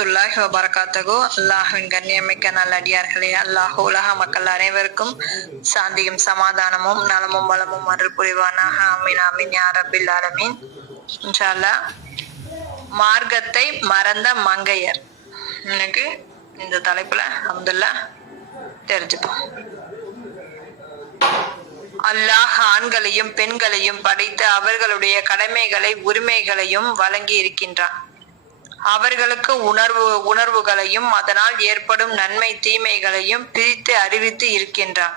வரமத்துல்லாஹி வபரகாத்தகு அல்லாஹுவின் கண்ணியமிக்க நல்லடியார்களே அல்லாஹ் உலக மக்கள் அனைவருக்கும் சாந்தியும் சமாதானமும் நலமும் வளமும் அருள் புரிவானாக அமீன் அமீன் யார் அபில் அலமீன் இன்ஷா மார்க்கத்தை மறந்த மங்கையர். இன்னைக்கு இந்த தலைப்புல அப்துல்லா தெரிஞ்சுப்போம். அல்லாஹ் ஆண்களையும் பெண்களையும் படைத்து அவர்களுடைய கடமைகளை உரிமைகளையும் வழங்கி இருக்கின்றான் அவர்களுக்கு உணர்வு உணர்வுகளையும் அதனால் ஏற்படும் நன்மை தீமைகளையும் பிரித்து அறிவித்து இருக்கின்றார்.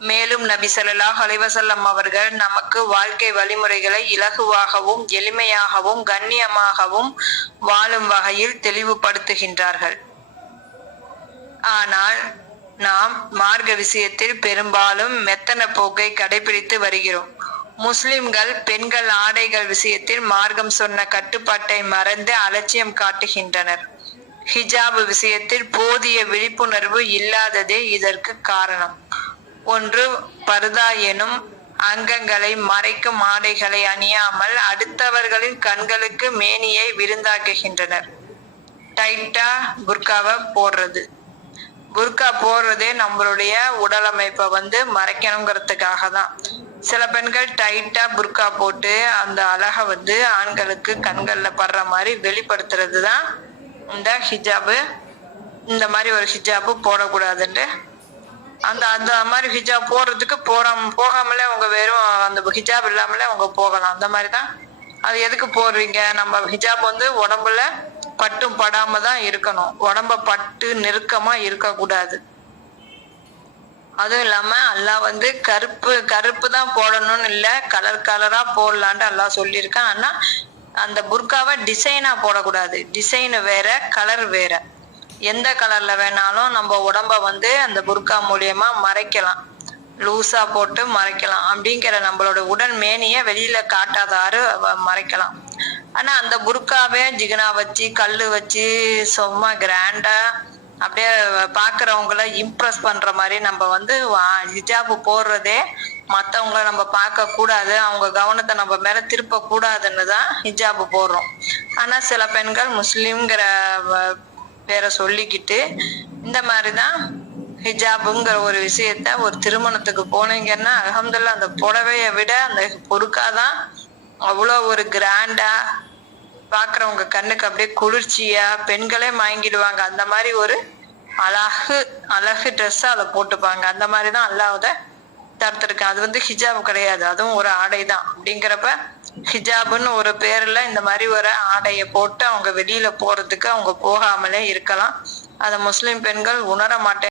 மேலும் நபி ஸல்லல்லாஹு அலைஹி அவர்கள் நமக்கு வாழ்க்கை வழிமுறைகளை இலகுவாகவும் எளிமையாகவும் கண்ணியமாகவும் வாழும் வகையில் தெளிவுபடுத்துகின்றார்கள். ஆனால் நாம் மார்க்க விஷயத்தில் பெரும்பாலும் மெத்தன போக்கை கடைபிடித்து வருகிறோம். முஸ்லிம்கள் பெண்கள் ஆடைகள் விஷயத்தில் மார்க்கம் சொன்ன கட்டுப்பாட்டை மறந்து அலட்சியம் காட்டுகின்றனர். ஹிஜாபு விஷயத்தில் போதிய விழிப்புணர்வு இல்லாததே இதற்கு காரணம். ஒன்று பர்தா எனும் அங்கங்களை மறைக்கும் ஆடைகளை அணியாமல் அடுத்தவர்களின் கண்களுக்கு மேனியை விருந்தாக்குகின்றனர். டைட்டா புர்காவை போடுறது. புர்கா போடுறதே நம்மளுடைய உடலமைப்பை வந்து மறைக்கணுங்கிறதுக்காக தான் சில பெண்கள் டைட்டா புர்கா போட்டு அந்த அழகை வந்து ஆண்களுக்கு கண்கள்ல படுற மாதிரி வெளிப்படுத்துறது தான் இந்த ஹிஜாபு. இந்த மாதிரி ஒரு ஹிஜாபு போடக்கூடாதுன்ட்டு அந்த அந்த மாதிரி ஹிஜாப் போடுறதுக்கு போறாம போகாமலே அவங்க வெறும் அந்த ஹிஜாப் இல்லாமலே அவங்க போகலாம். அந்த மாதிரி தான் அது எதுக்கு போடுறீங்க? நம்ம ஹிஜாப் வந்து உடம்புல பட்டும் படாம தான் இருக்கணும். உடம்ப பட்டு நெருக்கமா இருக்கக்கூடாது. அதுவும் இல்லாம அல்லாஹ் வந்து கருப்பு கருப்பு தான் போடணும்னு இல்லை கலர் கலரா போடலான்ட்டு அல்லாஹ் சொல்லியிருக்கான். ஆனா அந்த புர்காவை டிசைனா போடக்கூடாது. டிசைன் வேற கலர் வேற. எந்த கலர்ல வேணாலும் நம்ம உடம்ப வந்து அந்த புர்கா மூலியமா மறைக்கலாம். லூஸா போட்டு மறைக்கலாம். அப்படிங்கிற நம்மளோட உடல் மேனிய வெளியில காட்டாதாரு வ- மறைக்கலாம். ஆனா அந்த புர்காவே ஜிகனா வச்சு கல்லு வச்சு சும்மா கிராண்டா அப்படியே பாக்குறவங்கள இம்ப்ரெஸ் பண்ற மாதிரி நம்ம வந்து ஹிஜாபு போடுறதே மற்றவங்கள நம்ம பார்க்க கூடாது. அவங்க கவனத்தை நம்ம மேல திருப்ப கூடாதுன்னு தான் ஹிஜாபு போடுறோம். ஆனா சில பெண்கள் முஸ்லிம்ங்கிற பேரை சொல்லிக்கிட்டு இந்த மாதிரி தான் ஹிஜாபுங்கிற ஒரு விஷயத்த ஒரு திருமணத்துக்கு போனீங்கன்னா அல்ஹம்துலில்லாஹ் அந்த புடவையை விட அந்த பொறுக்காதான் அவ்வளோ ஒரு கிராண்டா பார்க்குறவங்க கண்ணுக்கு அப்படியே குளிர்ச்சியா பெண்களே மயங்கிடுவாங்க. அந்த மாதிரி ஒரு அழகு அழகு ட்ரெஸ்ஸை அதை போட்டுப்பாங்க. அந்த மாதிரி தான் அல்லாஹ்வுத தடுத்திருக்கேன் அது வந்து ஹிஜாப் கிடையாது. அதுவும் ஒரு ஆடை தான் அப்படிங்கிறப்ப ஹிஜாப்னு ஒரு பேர்ல இந்த மாதிரி ஒரு ஆடையை போட்டு அவங்க வெளியில போறதுக்கு அவங்க போகாமலே இருக்கலாம். அதை முஸ்லிம் பெண்கள் உணர மாட்டேன்